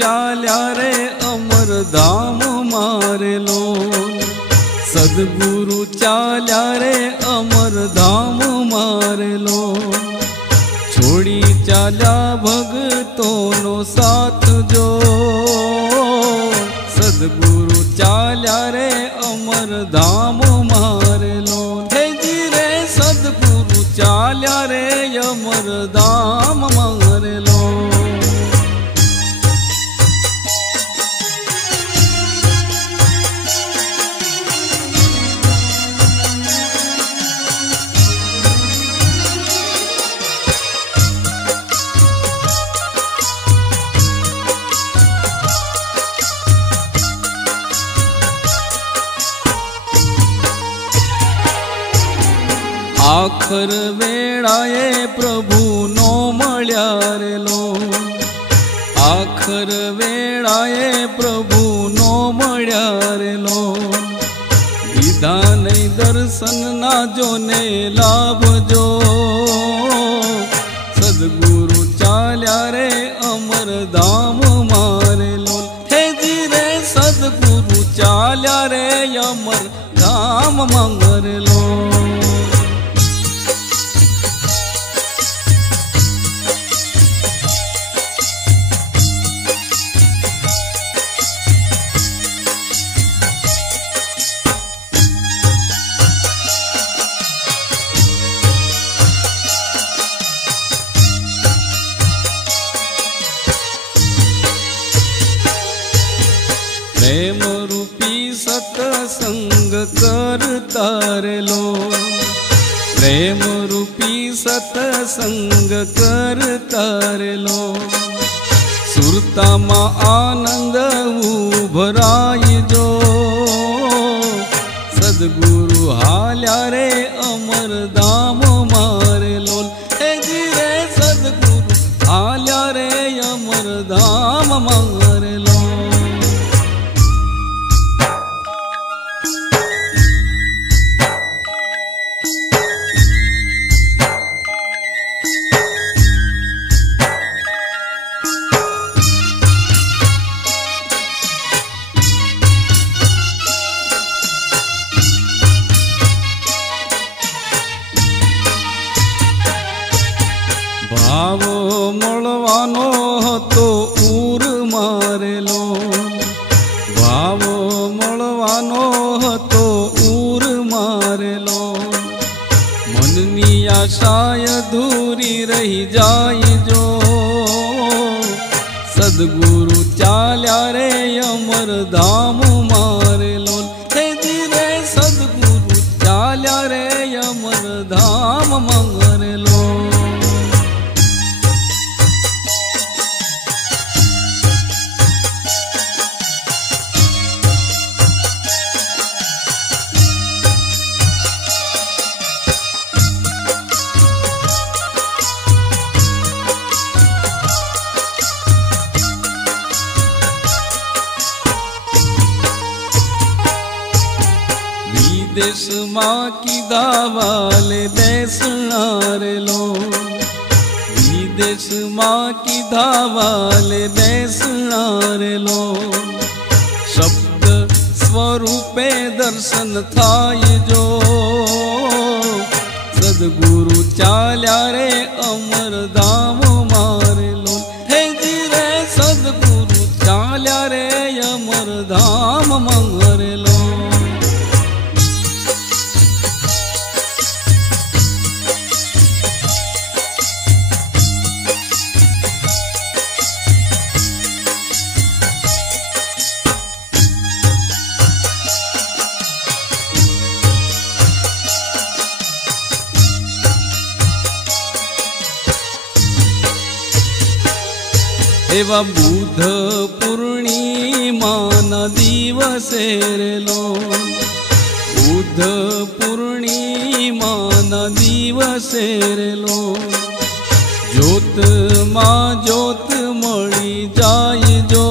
चाल्या रे अमर धाम मारेलो। सद्गुरु चाल्या रे अमर धाम मारेलो। छोड़ी चाल्या भगतों नो साथ जो। सद्गुरु चाल्या रे अमर धाम मारेलो। हे जी रे सद्गुरु चाल्या रे अमर धाम मारेलो। आखर वेळाए प्रभु नो मळ्या रे लो। आखर वेळाए प्रभु नो मळ्या रे लो। दीधा नहीं दर्शन ना जोने लाभ जो। सद्गुरु चाल्या रे अमर धाम मारेलो। हे जी रे सद्गुरु चाल्या रे अमर धाम मारेलो। प्रेम रूपी सत्संग करता रे लो। प्रेम रूपी सत्संग करता रे लो। सुरता मा आनंद उभराई जो। सद्गुरु हाल्या रे अमर धाम मारेलो। हे जी रे सद्गुरु हाल्या रे अमर धाम मारेलो। भावो मळवानो हतो ऊर मारेलो। भावो मळवानो हतो ऊर मारेलो। मननी आशाय अधूरी रही जाई जो। सद्गुरु चाल्या रे अमर धाम मारेलो। हे जी रे सद्गुरु चाल्या रे अमर धाम मारेलो। विदेश माँ की धावाले बेसना रे लो। विदेश माँ की धावाले बेसना रे लो। शब्द स्वरूपे दर्शन थाय जो। सद्गुरु चाल्या रे अमर धाम मारेलो। हे जी रे सद्गुरु चाल्या रे अमर धाम मारेलो। एवा बुध पूर्णिमा ना दिवसे रे लो। बुध पूर्णिमा ना दिवसे रे लो। ज्योत मां ज्योत मळी जाय जो।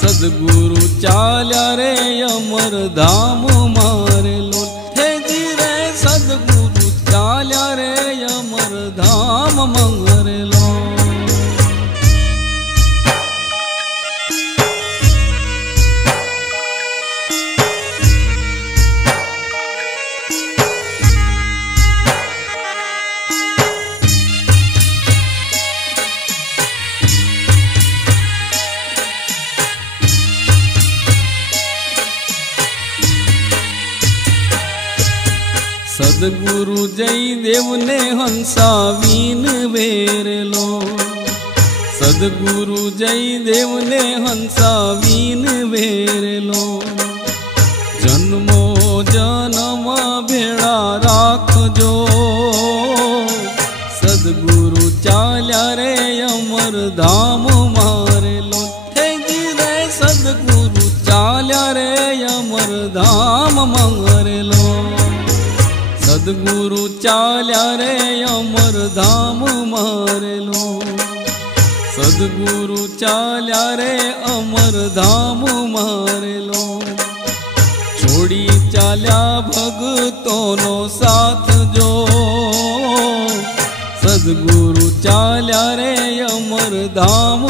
सद्गुरु चाल्या रे अमर धाम मारेलो। हे जी रे सद्गुरु चाल्या रे अमर धाम मारेलो। સદગુરુ જયદેવને હંસાવીન વેરેલો, સદગુરુ જયદેવને હંસાવીન વેરેલો, જન્મો જન્મ ભેળા રાખજો, સદગુરુ ચાલ્યા રે અમરધામ મારેલો, થેજી રે સદગુરુ ચાલ્યા રે અમરધામ મારેલો, સદગુરુ ચાલ્યા રે અમરધામ મારેલો, સદગુરુ ચાલ્યા રે અમરધામ મારેલો, છોડી ચાલ્યા ભગતોનો સાથ જો, સદગુરુ ચાલ્યા રે અમરધામ